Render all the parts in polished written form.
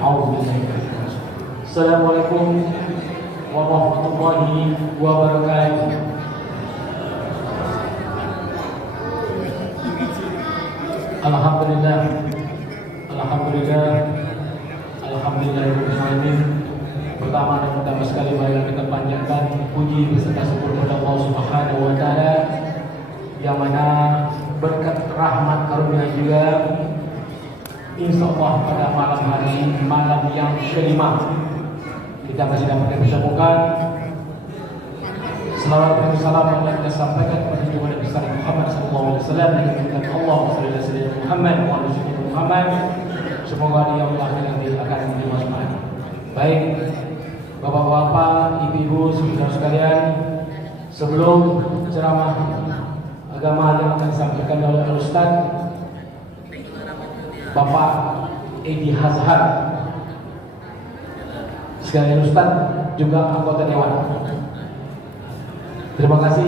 Assalamualaikum warahmatullahi wabarakatuh. Alhamdulillah, alhamdulillah, alhamdulillahirobbilalamin. Pertama dan pertama sekali marilah kita panjatkan puji beserta syukur kepada Allah Subhanahu wa taala yang mana berkat rahmat karunia juga insyaallah pada malam hari ini, malam yang kelima, kita masih dapat dipertemukan. Selawat dan salam yang kita sampaikan kepada Nabi besar Muhammad sallallahu alaihi wasallam dan kepada Allah sallallahu Muhammad wa sallallahu Muhammad. Semoga dia Allah yang akan dimasukkan. Baik, Bapak-bapak, Ibu-ibu, saudara sekalian, sebelum ceramah agama yang akan disampaikan oleh Ustaz Bapak Edi Hazhar, sekalian Ustaz juga anggota dewan. Terima kasih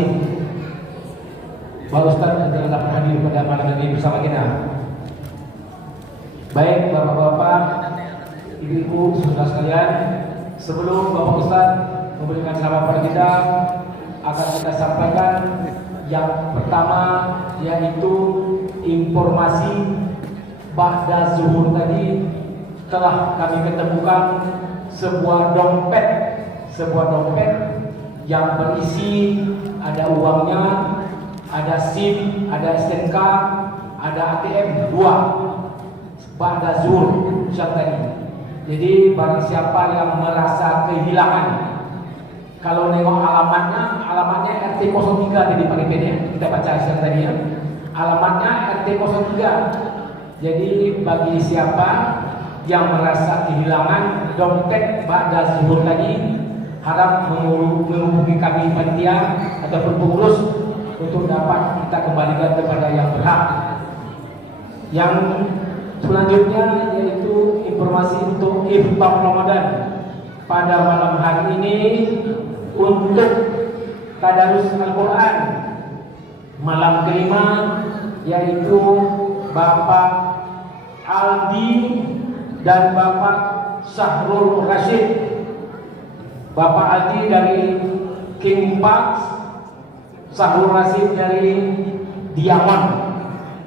Pak Ustaz yang telah dapat hadir pada malam ini bersama kita. Baik Bapak-bapak, Ibu-ibu, saudara sekalian, sebelum Bapak Ustaz memberikan salam pada kita, akan kita sampaikan yang pertama, yaitu informasi ba'da zuhur tadi telah kami ketemukan sebuah dompet yang berisi ada uangnya, ada SIM, ada STNK, ada ATM 2 ba'da zuhur siang tadi. Jadi barang siapa yang merasa kehilangan, kalau nengok alamatnya RT 03 tadi Pak Ipin ya, kita baca siang tadi ya. Alamatnya RT 03. Jadi bagi siapa yang merasa kehilangan dompet ba'da zuhur tadi, harap menghubungi kami panitia ataupun pengurus untuk dapat kita kembalikan kepada yang berhak. Yang selanjutnya yaitu informasi untuk iftar Ramadan pada malam hari ini untuk tadarus Al-Quran malam kelima, yaitu Bapak Aldi dan Bapak Syahrul Rashid. Bapak Aldi dari King Park, Syahrul Rashid dari Diamond.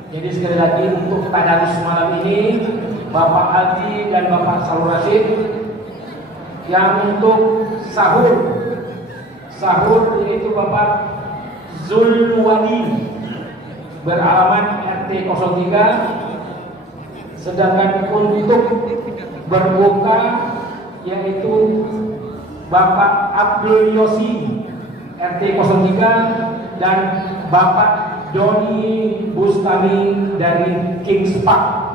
Jadi sekali lagi untuk tadarus malam ini Bapak Aldi dan Bapak Syahrul Rashid. Yang untuk sahur yaitu Bapak Zulwadi beralamat RT 03. Sedangkan untuk berbuka yaitu Bapak Abdul Yosi RT 03 dan Bapak Doni Bustami dari Kings Park.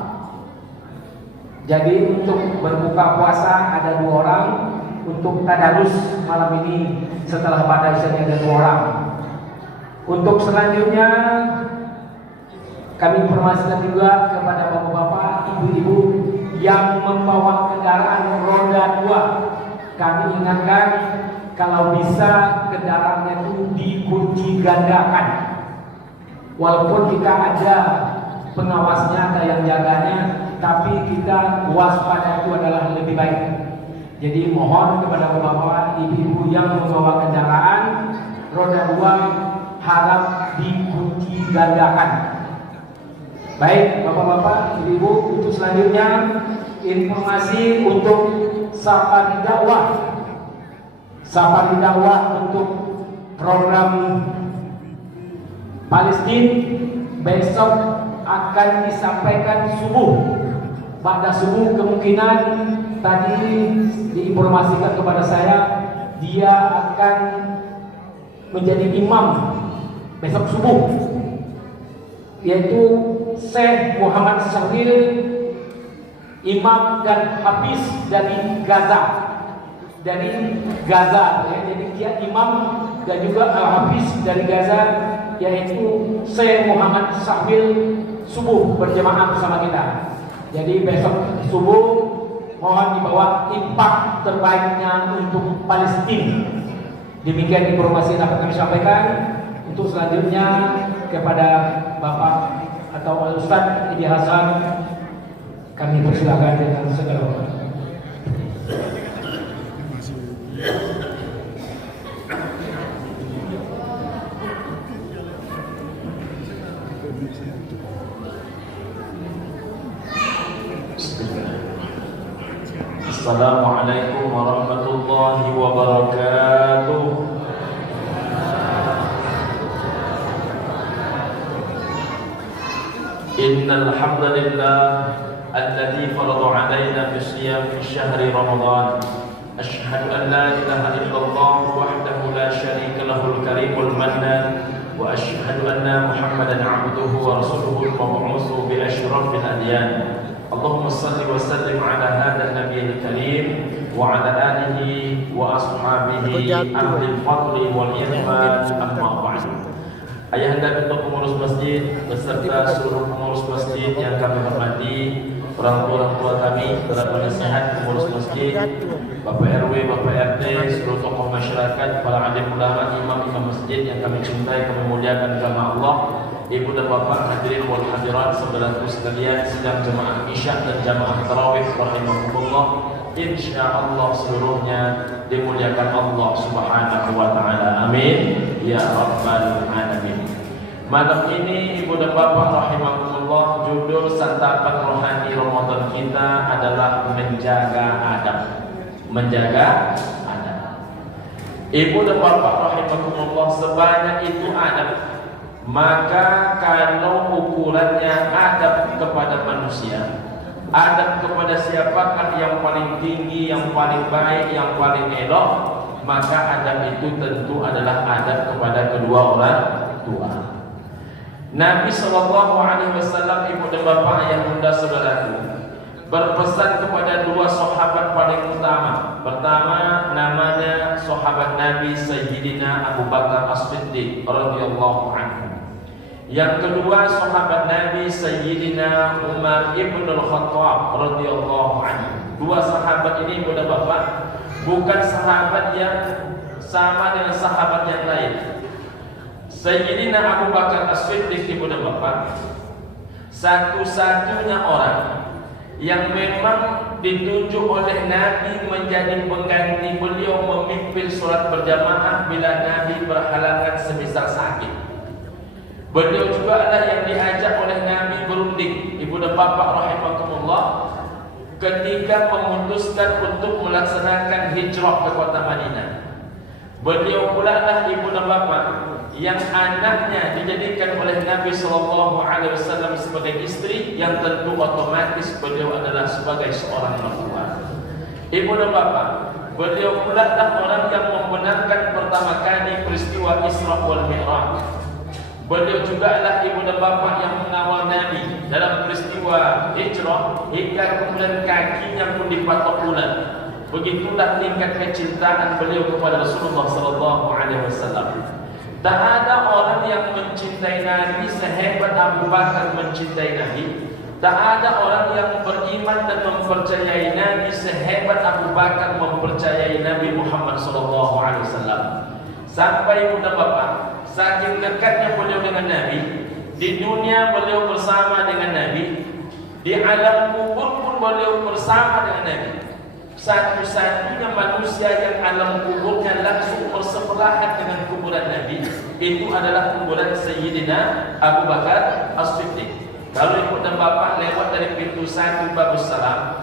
Jadi untuk berbuka puasa ada 2 orang, untuk tadarus malam ini setelah pada isinya ada 2 orang. Untuk selanjutnya kami informasikan juga kepada bapak-bapak, ibu-ibu yang membawa kendaraan roda 2. Kami ingatkan kalau bisa kendaraannya itu dikunci gandakan. Walaupun kita ada pengawasnya, ada yang jaganya, tapi kita waspada itu adalah lebih baik. Jadi mohon kepada bapak-bapak, ibu-ibu yang membawa kendaraan roda 2 harap dikunci gandakan. Baik bapak-bapak, ibu-ibu, untuk selanjutnya informasi untuk safari dakwah untuk program Palestina besok akan disampaikan subuh. Pada subuh kemungkinan tadi diinformasikan kepada saya dia akan menjadi imam besok subuh, yaitu Syekh Muhammad Syahrir, imam dan hafiz dari Gaza. Ya. Jadi dia imam dan juga al-hafiz dari Gaza, yaitu Syekh Muhammad Syahrir subuh berjamaah bersama kita. Jadi besok subuh mohon dibawa impak terbaiknya untuk Palestina. Demikian informasi yang dapat kami sampaikan. Untuk selanjutnya kepada Bapak atau Ustaz Edi Hasan, kami persilakan dengan segala hormat. Assalamualaikum warahmatullahi wabarakatuh. Innal hamdalillah alladzi farada 'alaina bisiyam fi syahri Ramadan. Asyhadu an la ilaha illallah wahdahu la syarika lahul karimul mannan wa asyhadu anna Muhammadan 'abduhu wa rasuluhu al-mab'uts bi asyrafil adyan. Allahumma salli wa sallim ala hadzal nabiyil karim wa ala alihi wa ashabihi ahlil fadli wal ihsan, amma ba'd. Ayahanda bentuk pengurus masjid beserta seluruh pengurus masjid yang kami hormati, orang tua kami, para penasihat pengurus masjid, Bapak RW, Bapak RT, seluruh tokoh masyarakat, para alim ulama, imam-imam masjid yang kami cintai, kami muliakan agama Allah. Ibu dan bapak hadirin wal hadirat, saudaraku sekalian, sedang jemaah Isya dan jemaah tarawih rahimakumullah, insyaallah seluruhnya dimuliakan Allah Subhanahu wa taala. Amin ya rabbal alamin. Malam ini ibu dan bapak rahimakumullah, judul santapan rohani Ramadan kita adalah menjaga adab. Menjaga adab. Ibu dan bapak rahimakumullah, sebanyak itu adab, maka kalau ukurannya adab kepada manusia, adab kepada siapakah yang paling tinggi, yang paling baik, yang paling elok, maka adab itu tentu adalah adab kepada kedua orang tua. Nabi SAW, ibu dan bapak yang bunda saudaraku, berpesan kepada dua sahabat paling utama. Pertama, namanya sahabat Nabi Sayyidina Abu Bakar As-Siddiq radhiyallahu anhu. Yang kedua, sahabat Nabi Sayyidina Umar ibn al-Khattab radhiyallahu anhu. Dua sahabat ini ibu dan bapak bukan sahabat yang sama dengan sahabat yang lain. Sayyidina Abu Bakar As-Siddiq ibu dan bapak satu-satunya orang yang memang ditunjuk oleh Nabi menjadi pengganti beliau memimpin sholat berjamaah bila Nabi berhalangan semisal sakit. Beliau juga adalah yang diajak oleh Nabi berunding, ibu dan bapak rahimakumullah, ketika memutuskan untuk melaksanakan hijrah ke kota Madinah. Beliau pula adalah ibu dan bapak yang anaknya dijadikan oleh Nabi SAW sebagai istri, yang tentu otomatis beliau adalah sebagai seorang mertua. Ibu dan bapak, beliau pula adalah orang yang membenarkan pertama kali peristiwa Isra wal Mi'raj. Beliau juga adalah ibu dan bapak yang mengawal Nabi dalam peristiwa hijrah hingga kemudian kakinya pun dipatok bulan. Begitulah tingkat kecintaan beliau kepada Rasulullah SAW. Tak ada orang yang mencintai Nabi sehebat Abu Bakar mencintai Nabi. Tak ada orang yang beriman dan mempercayai Nabi sehebat Abu Bakar mempercayai Nabi Muhammad SAW. Sampai ibu dan bapak, saking dekatnya beliau dengan Nabi, di dunia beliau bersama dengan Nabi, di alam kubur pun beliau bersama dengan Nabi. Satu-satunya manusia yang alam kuburnya langsung bersebelahan dengan kuburan Nabi, itu adalah kuburan Sayyidina Abu Bakar As-Siddiq. Kalau ibu dan bapak lewat dari pintu 1 Babus Salam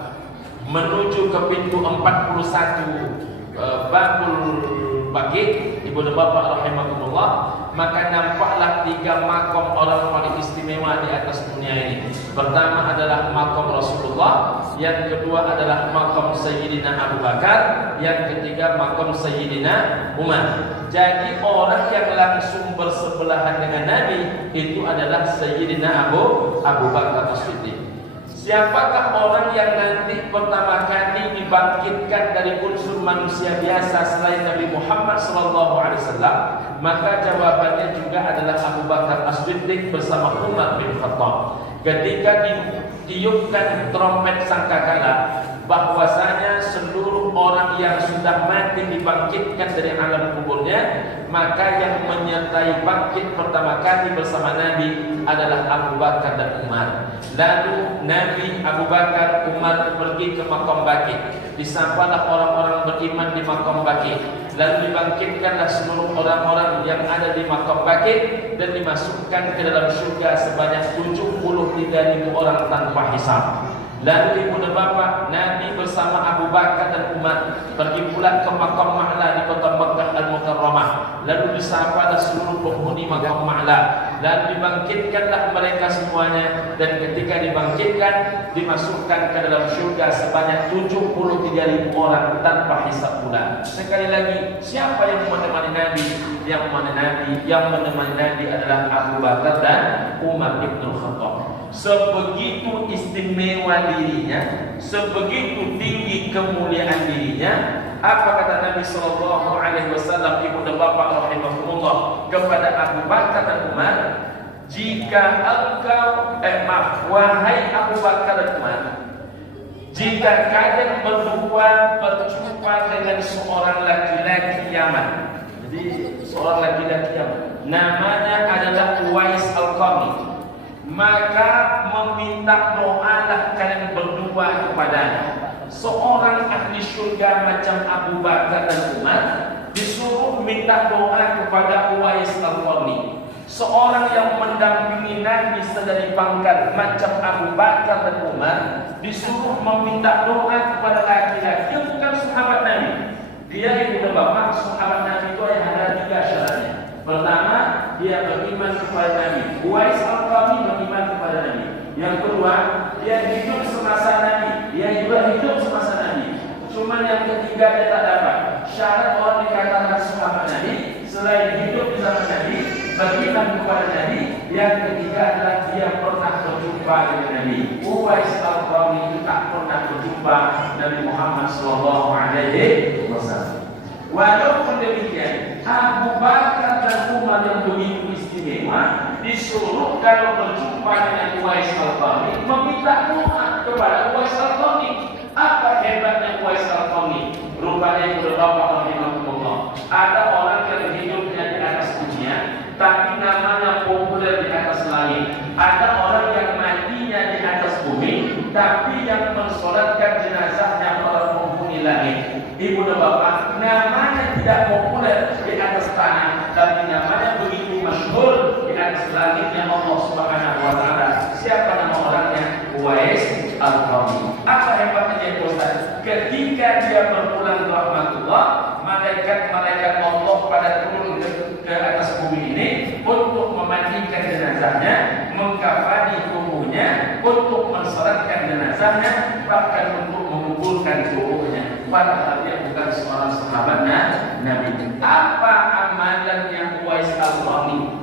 menuju ke pintu 41 Babul Baqi, ibu dan bapak rahimakumullah, maka nampaklah 3 makom orang paling istimewa di atas dunia ini. Pertama adalah makom Rasulullah, yang kedua adalah makom Sayyidina Abu Bakar, yang ketiga makom Sayyidina Umar. Jadi orang yang langsung bersebelahan dengan Nabi itu adalah Sayyidina Abu Bakar As-Siddiq. Siapakah orang yang nanti pertama kali dibangkitkan dari unsur manusia biasa selain Nabi Muhammad SAW? Maka jawabannya juga adalah Abu Bakar As-Siddiq bersama Umar bin Khattab. Ketika ditiupkan trompet sangkakala bahwasanya seluruh orang yang sudah mati dibangkitkan dari alam kuburnya, maka yang menyertai bangkit pertama kali bersama Nabi adalah Abu Bakar dan Umar. Lalu Nabi, Abu Bakar, Umar pergi ke makam Baqi. Disampalah orang-orang beriman di makam Baqi. Lalu dibangkitkanlah seluruh orang-orang yang ada di makam Baqi dan dimasukkan ke dalam surga sebanyak 73.000 orang tanpa hisab. Lalu ibu dan bapa, Nabi bersama Abu Bakar dan Umar pergi pula ke makam Ma'la di kota Makkah Al-Mukarramah. Lalu disapalah seluruh penghuni makam Ma'la. Lalu dibangkitkanlah mereka semuanya, dan ketika dibangkitkan dimasukkan ke dalam syurga sebanyak 73.000 orang tanpa hisab pula. Sekali lagi, siapa yang menemani Nabi? Yang menemani Nabi adalah Abu Bakar dan Umar bin Khattab. Sebegitu istimewa dirinya, sebegitu tinggi kemuliaan dirinya. Apa kata Nabi sallallahu alaihi wasallam, ibu dan bapa rahimahumullah, kepada Abu Bakar dan Umar, jika engkau wahai Abu Bakar dan Umar, jika kalian berdua berjumpa dengan seorang laki-laki Yaman. Jadi seorang laki-laki Yaman, namanya adalah Uwais Al-Qarni, maka meminta doalah kalian berdua kepadanya. Seorang ahli syurga macam Abu Bakar dan Umar disuruh minta doa kepada Uwais Al-Qarni. Seorang yang mendampingi Nabi sedari pangkat macam Abu Bakar dan Umar disuruh meminta doa kepada laki-laki yang bukan sahabat Nabi. Dia ibu dan bapa, sahabat Nabi itu ada 3 syaratnya. Pertama, dia beriman kepada Nabi. Uwais Al-Qarni beriman kepada Nabi. Yang kedua, dia hidup semasa Nabi. Dia juga hidup semasa Nabi. Cuma yang ketiga dia tak dapat. Syarat orang dikatakan sahabat Nabi selain hidup di zaman Nabi, beriman kepada Nabi. Yang ketiga adalah dia pernah berjumpa dengan Nabi. Uwais Al-Qarni itu tak pernah berjumpa Nabi Muhammad SAW. Walaupun demikian, Abu Bakar dan Umar yang begitu istimewa disuruh kalau berjumpa dengan Uwais Al-Qarni meminta doa kepada Uwais Al-Qarni. Apa hebatnya Uwais Al-Qarni? Rupanya beberapa rahimahullah, ada orang yang hidupnya di atas dunia tapi namanya populer di atas langit. Ada orang yang matinya di atas bumi tapi yang mensolatkan jenazahnya para penghuni langit. Ibu dan bapak, namanya tidak populer di atas tanah, tapi namanya begitu masyhur di atas langitnya Allah Subhanahu wa taala. Siapa nama orangnya? Uwais Al-Qarni. Apa hebatnya dia Ustaz? Ketika dia berpulang ke rahmatullah, malaikat-malaikat Allah pada turun ke atas bumi ini untuk memandikan jenazahnya, mengkafani tubuhnya, untuk mensolatkan jenazahnya, bahkan untuk menguburkan tubuhnya. Padahal dia bukan seorang sahabatnya Nabi. Apa amalannya Uwais Al-Qarni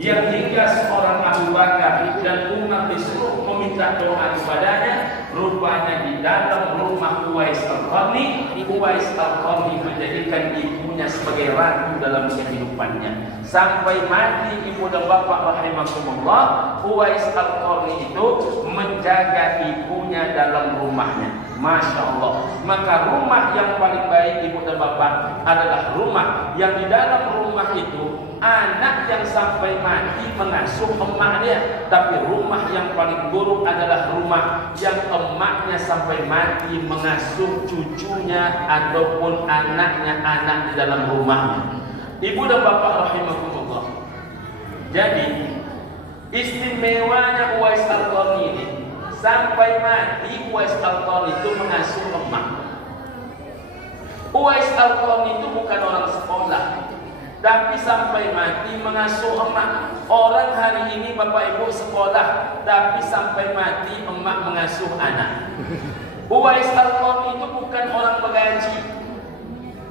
yang hingga seorang Abu Bakar dan Umar disuruh meminta doa kepadanya? Rupanya di dalam rumah Uwais Al-Qarni, Uwais Al-Qarni menjadikan ibunya sebagai ratu dalam kehidupannya. Sampai mati ibu dan bapak rahimahumullah, Uwais Al-Qarni itu menjaga ibunya dalam rumahnya. Masya Allah. Maka rumah yang paling baik ibu dan bapak adalah rumah yang di dalam rumah itu anak yang sampai mati mengasuh emaknya. Tapi rumah yang paling buruk adalah rumah yang emaknya sampai mati mengasuh cucunya ataupun anaknya anak di dalam rumahnya. Ibu dan bapak rahimahumullah. Jadi istimewanya Uwais Al-Qarni ini, sampai mati Uwais Al-Qarni itu mengasuh emak. Uwais Al-Qarni itu bukan orang sekolah, tapi sampai mati mengasuh emak. Orang hari ini bapak ibu sekolah, tapi sampai mati emak mengasuh anak. Uwais Al-Qarni itu bukan orang bergaji.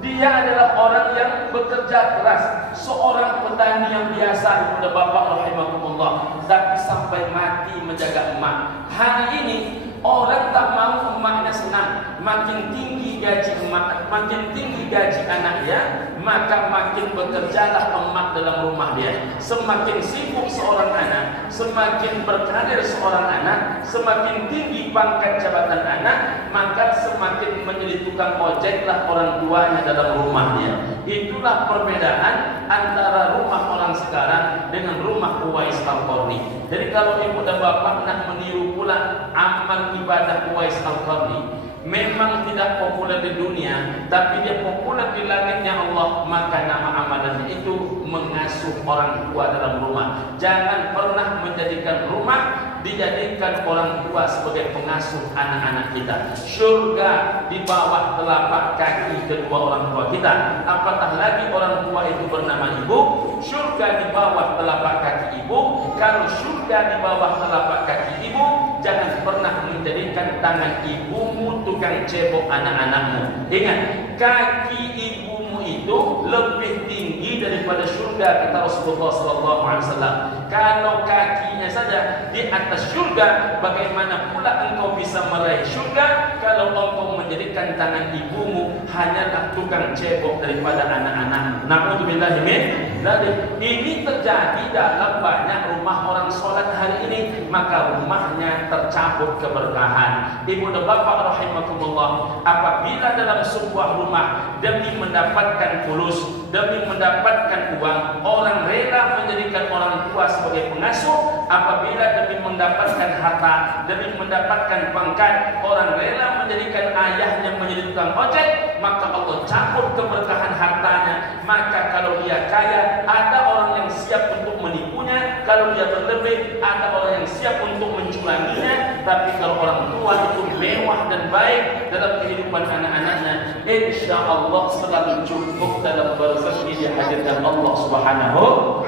Dia adalah orang yang bekerja keras, seorang petani yang biasa kepada bapak rahimahumullah, tapi sampai mati menjaga emak. Hari ini orang tak mau emaknya senang. Makin tinggi gaji emak, makin tinggi gaji anaknya, maka makin bekerjalah emak dalam rumah dia. Semakin sibuk seorang anak, semakin berkarir seorang anak, semakin tinggi pangkat jabatan anak, maka semakin menjadi tukang ojeklah orang tuanya dalam rumahnya. Itulah perbedaan antara rumah orang sekarang dengan rumah Uwais Al-Qarni. Jadi kalau ibu dan bapak nak meniru pula amal ibadah Uwais Al-Qarni, memang tidak populer di dunia, tapi dia populer di langitnya Allah. Maka nama amalannya itu mengasuh orang tua dalam rumah. Jangan pernah menjadikan rumah dijadikan orang tua sebagai pengasuh anak-anak kita. Surga di bawah telapak kaki kedua orang tua kita. Apatah lagi orang tua itu bernama ibu. Surga di bawah telapak kaki ibu. Kalau surga di bawah telapak kaki ibu, jangan pernah menjadikan tangan ibumu tukang cebok anak-anakmu. Ingat, kaki ibumu itu lebih tinggi daripada surga, kata Rasulullah SAW. Kalau kakinya saja di atas surga, bagaimana pula engkau bisa meraih surga kalau engkau menjadikan tangan ibumu hanyalah tukang cebok daripada anak-anak. Na'udzubillah min dzalik. Ini terjadi dalam banyak rumah orang sholat hari ini, maka rumahnya tercabut keberkahan. Ibu dan bapak rahimakumullah, apabila dalam sebuah rumah demi mendapatkan fulus, demi mendapatkan uang, orang rela menjadikan orang tua sebagai pengasuh. Apabila demi mendapatkan harta, demi mendapatkan pangkat, orang rela menjadikan ayahnya menjadi tukang ojek, maka Allah cabut keberkahan hartanya. Maka kalau dia kaya, ada orang yang siap untuk menipunya. Kalau dia berlebih, ada orang yang siap untuk mencuranginya. Tapi kalau orang tua itu mewah dan baik dalam kehidupan anak-anaknya, insya Allah selalu cukup dalam berzeki dihadirkan Allah Subhanahu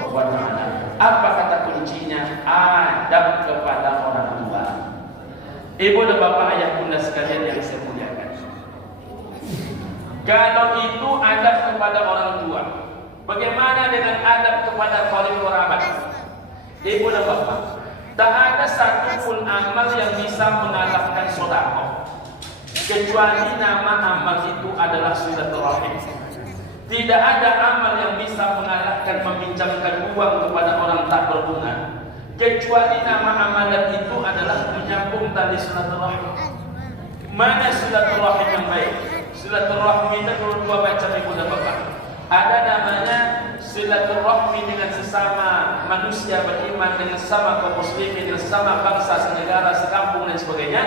wa Ta'ala. Apa kata kuncinya? Adab kepada orang tua. Ibu dan bapak, ayah bunda sekalian yang saya muliakan, kalau itu adab kepada orang tua, bagaimana dengan adab kepada qarib kerabat? Ibu dan bapak, tak ada satupun amal yang bisa mengalahkan sedekah, kecuali nama amal itu adalah silaturahim. Tidak ada amal yang bisa mengalahkan meminjamkan uang kepada orang tak berbunga, kecuali nama amalan itu adalah menyambung tali silaturahim. Mana silaturahim yang baik? Silaturahmi itu dua macam, ibu dan bapak. Ada namanya silaturahmi dengan sesama manusia beriman, dengan sesama kaum muslimin, dengan sesama bangsa, senegara, sekampung dan sebagainya.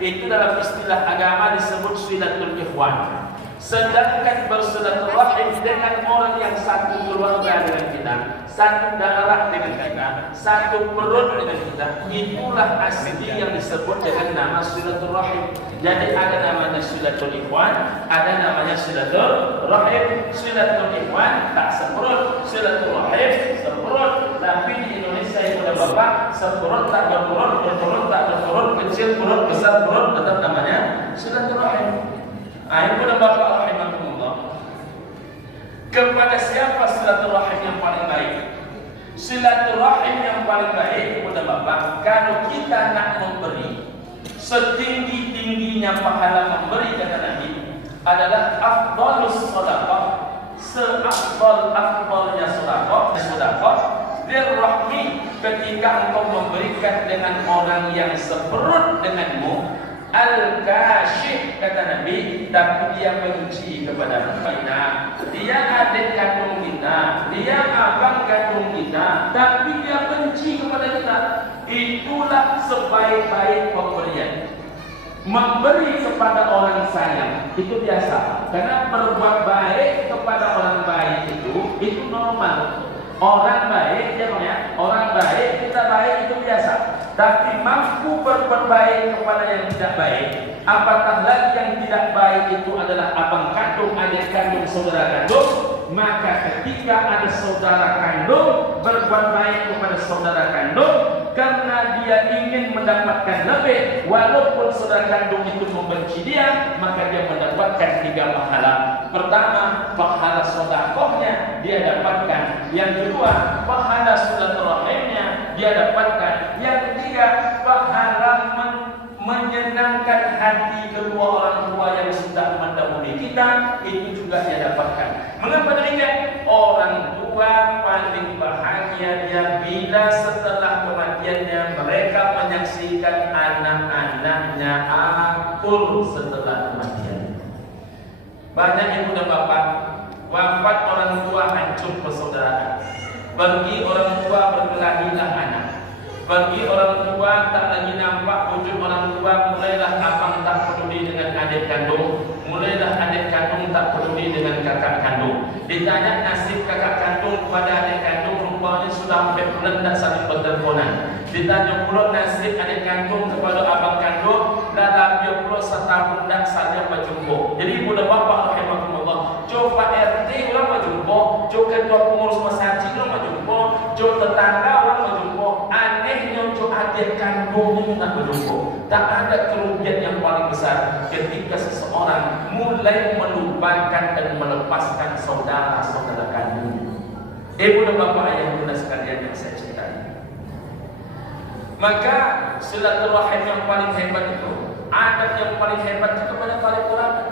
Itu dalam istilah agama disebut silatul ikhwan. Sedangkan bersilaturahim dengan orang yang satu keluarga dengan kita, satu darah dengan kita, satu perut dengan kita, itulah asli yang disebut dengan nama silaturahim. Jadi ada namanya silatul ikhwan, ada namanya silatul rahim. Silatul ikhwan tak seperut, silatul rahim seperut. Tapi di Indonesia itu ada bapak, seperut tak berperut, berperut tak berperut, kecil perut, besar perut, tetap namanya silatul rahim. Ibu dan bapak rahimahumullah, kepada siapa silaturahim yang paling baik? Silaturahim yang paling baik, ibu dan bapak, kalau kita nak memberi, setinggi-tingginya pahala memberi, kata Nabi, adalah afdalus sedekah, seafdal-afdalnya sedekah dirahmi, ketika engkau memberikan dengan orang yang seperut denganmu, al-kashif, kata Nabi, tapi dia benci kepada kita, dia adik kandung kita, dia abang kandung kita, tapi dia benci kepada kita. Itulah sebaik-baik pemberian. Memberi kepada orang sayang itu biasa, karena berbuat baik kepada orang baik itu normal. Orang baik, ya, orang baik, kita baik itu biasa. Tapi mampu berbuat baik kepada yang tidak baik, apatah lagi yang tidak baik itu adalah abang kandung, adik kandung, saudara kandung. Maka ketika ada saudara kandung berbuat baik kepada saudara kandung karena dia ingin mendapatkan lebih, walaupun saudara kandung itu membenci dia, maka dia mendapatkan 3 pahala. Pertama, pahala sedekahnya dia dapatkan. Yang kedua, pahala silaturahimnya dia dapatkan. Yang ketiga, pahala menyenangkan hati kedua orang tua yang sudah mendahului kita, itu juga dia dapatkan. Mengapa demikian? Orang tua paling bahagia dia bila setelah kematiannya mereka menyaksikan anak-anaknya akur setelah kematian. Banyak ibu dan bapak wafat orang tua hancur persaudaraan. Bagi orang tua berkelahilah anak. Bagi orang tua tak lagi nampak wujud orang tua, mulailah abang tak peduli dengan adik kandung, mulailah adik kandung tak peduli dengan kakak kandung. Ditanya nasib kakak kandung kepada adik kandung, rupanya sudah sampai bulan tak saling berteleponan. Ditanya pula nasib adik kandung kepada abang kandung, dan dia pula setahun dah saja berjumpa. Jadi ibu dan bapa rahimahumullah, jo Pak RT orang berjumpa, jo ketua pengurus masjid orang berjumpa, jo tetangga orang berjumpa. Anehnya jo adik kandung nak berjumpa. Tak ada kerugian yang paling besar ketika seseorang mulai melupakan dan melepaskan saudara-saudara kandung. Ibu dan bapa ayah bunda sekalian yang saya cintai, maka silaturahim yang paling hebat itu, adab yang paling hebat itu kepada tali kerabat.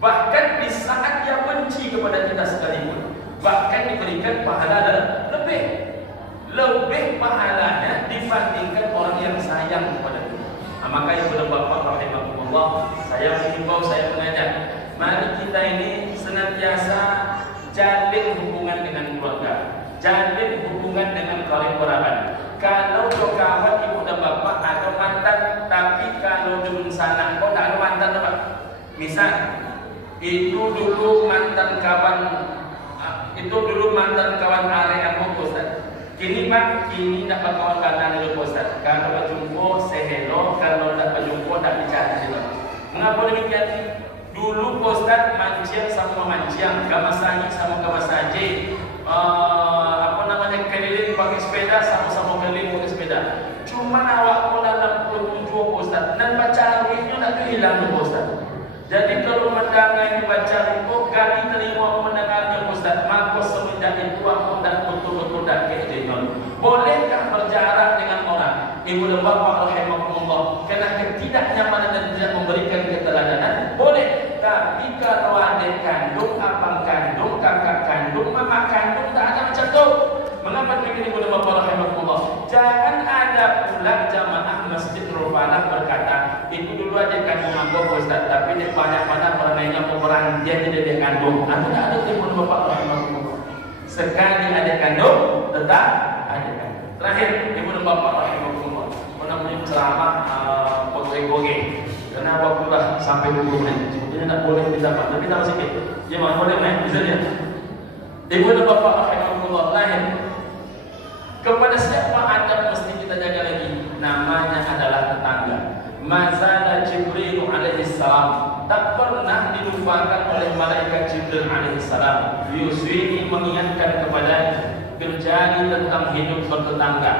Bahkan di saat dia benci kepada kita sekalipun, bahkan diberikan pahala lebih pahalanya dibandingkan orang yang sayang kepada kita. Maka ibu dan bapa rahimahumullah, saya mengimbau, saya mengajak, mari kita ini senantiasa jalin hubungan dengan keluarga, jalin hubungan dengan kerabat. Kalau kawan ibu dan bapak ada mantan, tapi kalau dulu sana kok tak ada mantan apa? Misal itu dulu mantan kawan area yang Ustaz. Kini Pak, kini nak berkawan kanan dulu Ustaz. Kalau berjumpa sehelo, kalau tak berjumpa tak bicara juga. Mengapa demikian? Dulu Ustaz manciang sama manciang, gamasangi sama gamasaji. Keliling pakai sepeda, sama-sama keliling pakai sepeda. Cuma awak pun dalam tujuan Ustaz, dan baca itu nak hilang Ustaz. Jadi kalau mendengar baca itu, kali terima mendengarnya Ustaz, maka semenjak itu aku dah betul-betul dah kejenuh. Bolehkah berjarak dengan orang? Ibu dan bapa rahimahumullah, kerana ketidaknyamanan dan tidak memberikan keteladanan, boleh. Tapi kalau adik kandung, abang kandung, kakak kandung, mama kandung, tak ada macam tu. Mengapa begini ibu dan bapa rahimahumullah? Jangan ada pula jamaah Masjid Nurul Falah berkata, itu dulu adik kandung aku Ustaz, tapi dia banyak-banyak orang lainnya pemeran dia tidak adik kandung. Ada tak ada ibu dan bapa rahimahumullah? Sekali adik kandung, tetap adik kandung. Terakhir ibu dan bapa rahimahumullah, namanya ceramah potoe-poge. Karena waktu dah sampai 20 menit. Sebetulnya tak boleh didapat, tapi tak sikit. Ya, boleh bisa dia. Ibu dan bapa rahimahumullah, lahir kepada siapa adab mesti kita jaga lagi? Namanya adalah tetangga. Mazala Jibril alaihi salam, tak pernah dilupakan oleh malaikat Jibril alaihi salam. Yuswi mengingatkan kepadanya berjadi tentang hidup bertetangga.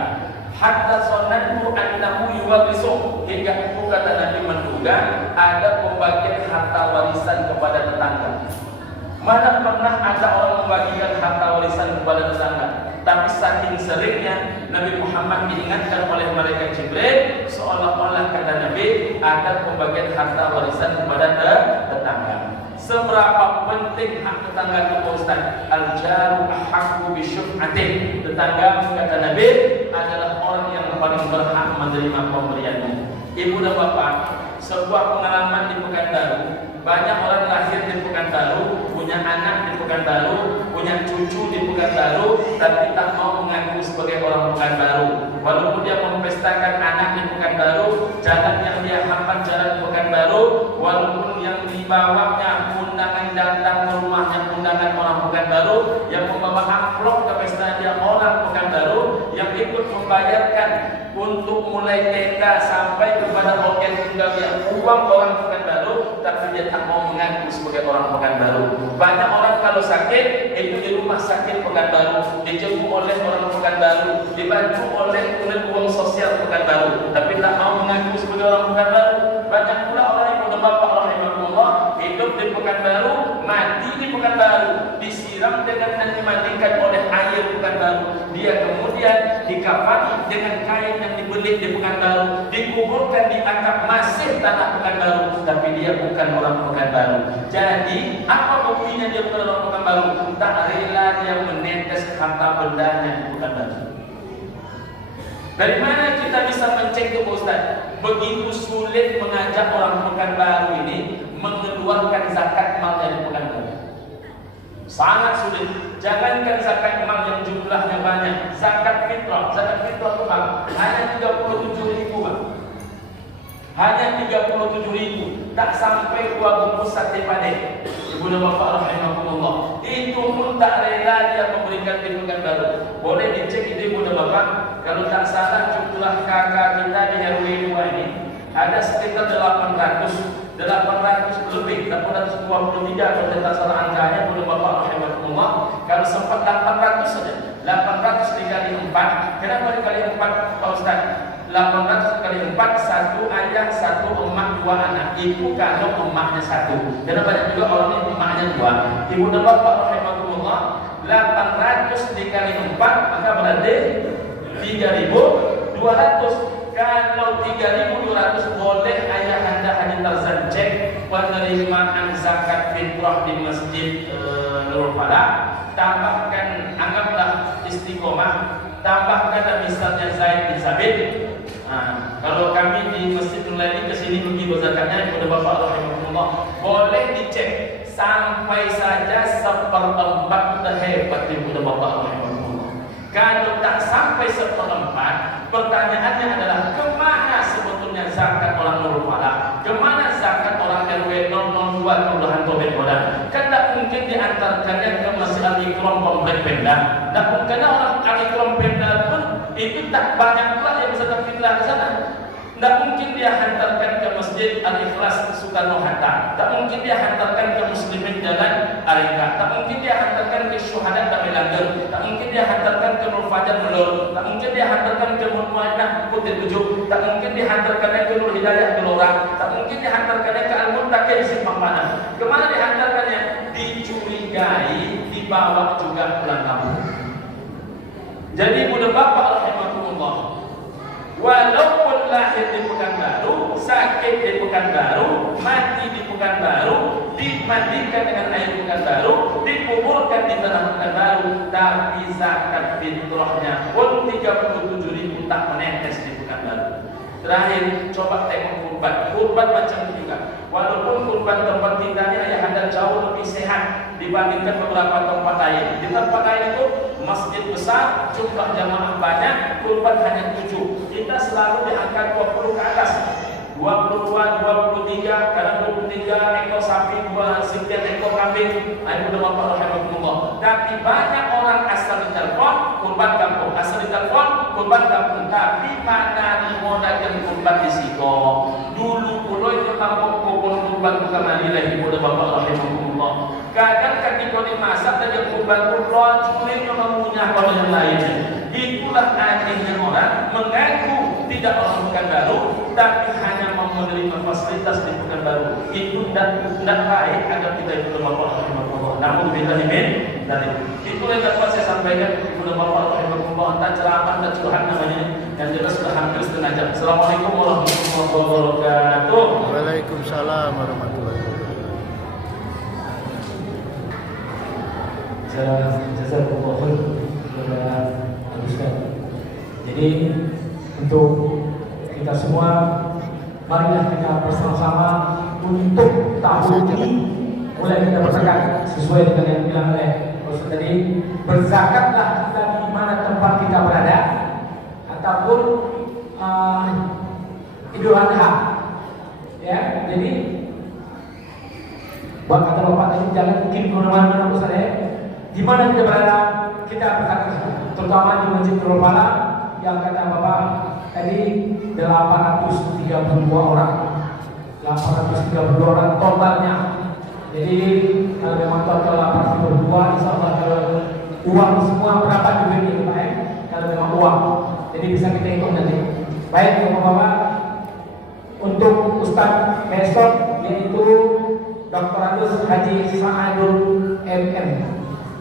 Hatta sonatku annahu yuwarisu, hingga itu kata Nabi menduga ada pembagian harta warisan kepada tetangga. Mana pernah ada orang membagikan harta warisan kepada tetangga? Tapi saking seringnya Nabi Muhammad diingatkan oleh malaikat Jibril, seolah-olah kata Nabi ada pembagian harta warisan kepada tetangga. Seberapa penting hak tetangga itu Ustaz? Al-jaru ahqqu bi syuf'atih. Tetangga kata Nabi adalah orang yang paling berhak menerima pemberiannya. Ibu dan bapak, sebuah pengalaman di Pekanbaru. Banyak orang lahir di Pekanbaru, punya anak di Pekanbaru, punya cucu di Pekanbaru, tapi tak mau mengaku sebagai orang Pekanbaru. Walaupun dia mempestakan anak di Pekanbaru, jalan yang dia hampan jalan Pekanbaru, walaupun yang dibawanya undangan datang ke rumahnya undangan orang Pekanbaru, yang membawa amplop ke pesta dia orang Pekanbaru, yang ikut membayarkan untuk mulai tenda sampai kepada hotel tinggal yang uang orang Pekanbaru, tapi dia tak mau mengaku sebagai orang Pekanbaru. Banyak orang kalau sakit itu di rumah sakit Pekanbaru, dijemput oleh orang Pekanbaru, dibantu oleh unit uang sosial Pekanbaru, tapi tak mau mengaku sebagai orang Pekanbaru. Banyak pula orang yang punya bapak rahimahullah hidup di Pekanbaru, mati di Pekanbaru, disiram dengan dan dimandikan oleh air Pekanbaru. Dia kemudian dikafani dengan kain yang dibeli di Pekanbaru, dikuburkan di atap masih tanah Pekanbaru, tapi dia bukan orang Pekanbaru. Jadi apa buktinya dia bukan orang Pekanbaru? Tak rela dia menetes harta bendanya di Pekanbaru. Dari mana kita bisa mencek itu Ustaz? Begitu sulit mengajak orang Pekanbaru ini mengeluarkan zakat malnya di Pekanbaru. Sangat sulit. Jangankan zakat mal yang jumlahnya banyak, zakat fitrah itu Bang, hanya 37.000 Bang. Hanya 37.000, tak sampai 2 bungkus sate padeh. Ibu dan bapak rahimahumullah, itu pun tak rela dia memberikan di Pekanbaru. Boleh dicek itu ibu dan bapak. kalau tak salah jumlah kakak kita di RW 2 ini ada sekitar 800 lebih, 823 kalau tak salah angkanya, boleh Bapak rahimahullah. Kalau sempat 800 saja, 800 dikali 4, kenapa dikali 4 Pak Ustaz? 800 kali 4, satu ayah, satu emak, dua anak. Ibu kalau emaknya satu, karena banyak juga orang yang emaknya dua. Ibu dan bapak rahimahullah, 800 dikali 4 maka berarti 3.200. Kalau 3.200 boleh ayah anda Haji Tarzan cek penerimaan zakat fitrah di Masjid Nurul Falah. Tambahkan, anggaplah istiqomah, tambahkan misalnya Zaid bin Sabit. Kalau kami di Masjid Nurul ini kesini pergi berzakatnya kepada Bapak rahimahullah, boleh dicek sampai saja 1/4 sudah hebat kepada Bapak rahimahullah. Kalau tak sampai 1/4, pertanyaannya adalah kemana sebetulnya zakat orang Nurul Falah? Kemana zakat orang RW 002 Kelurahan Tobek Goda? Kan tak mungkin diantarkannya ke Masjid Al-Ikram Komplek Pemda. Tak mungkin orang Al-Ikram Pemda pun itu tak banyak pula yang bisa terfitrah ke sana. Tak mungkin dia hantarkan ke Masjid Al-Ikhlas Soekarno Hatta. Tak mungkin dia hantarkan ke Muslimin Jalan Arika. Tak mungkin dia hantarkan ke Syuhada Damai Langgeng. Tak mungkin dia hantarkan ke Nur Fajar Melur. Tak mungkin dia hantarkan ke Mu'minah Putih Tujuh. Tak mungkin dia hantarkannya ke Nur Hidayah Gelora. Tak mungkin dia hantarkannya ke Al-Muntaqi di Simpang Panang. Kemana dihantarkannya? Dicurigai, dibawa juga pulang kampung. Jadi mudah Bapak rahimahullah, walaupun lahir di Pekanbaru, sakit di Pekanbaru, mati di Pekanbaru, dimandikan dengan air Pekanbaru, dikuburkan di tanah Pekanbaru, tapi zakat fitrahnya pun 37.000 tak menetes di Pekanbaru. Terakhir, coba tengok kurban macam itu juga. Walaupun kurban tempat kita ini ayah anda jauh lebih sehat dibandingkan beberapa tempat lain. Di tempat lain itu masjid besar, jumlah jamaah banyak, kurban hanya 7. Kita selalu di angka 20 ke atas, 22, 23, kadang 23 ekor sapi, 2 sekian ekor kambing. Ayo Bapak rahimahullah. Tapi banyak orang asal ditelepon kurban kampung, asal ditelepon kurban kampung, tapi mana dimodalkan kurban di siko. Dulu pulau itu kampung kurban bukan marilah ibu dan Bapak rahimahullah. Kadang ketika dimasak dan kurban kurban culingnya mengunyah pada yang lainnya. Itulah akhirnya orang mengaku tidak orang Pekanbaru, tapi hanya menerima fasilitas di Pekanbaru. Itu tidak baik agar kita itu Bapak rahimahullah. Namun kita dimin dari itu yang dapat saya sampaikan kepada Bapak rahimahullah. Tak ceramah, tak curhat namanya, yang jelas sudah hampir setengah jam. Assalamualaikum warahmatullahi wabarakatuh. Waalaikumsalam warahmatullahi wabarakatuh. Jazakumullah khair kepada Ustaz. Jadi untuk kita semua, marilah kita bersama-sama untuk tahun ini mulai kita berzakat sesuai dengan yang dibilang oleh Ustaz tadi. Berzakatlah kita di mana tempat kita berada, ataupun Idul Adha. Ya, jadi buat kata Bapak tadi jangan mungkin kemana-mana Ustaz ya. Di mana kita berada, kita berzakat, terutama di Masjid Nurul Falah yang kata Bapak tadi 832 orang, 832 orang totalnya. Jadi kalau memang total 832, insya Allah kalau uang semua berapa juga ini Pak ya? Kalau memang uang, jadi bisa kita hitung nanti. Baik Bapak, untuk Ustadz besok yaitu Dr. Agus Haji Sa'adul MM.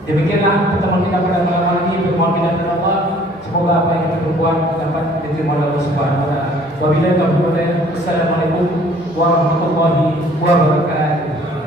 Demikianlah pertemuan kita pada malam ini. Bermohon kepada Allah, semoga apa yang kita berbuat dapat diterima oleh Allah Subhanahu wa taala. Wabillahi taufiq wal hidayah. Wassalamualaikum warahmatullahi wabarakatuh.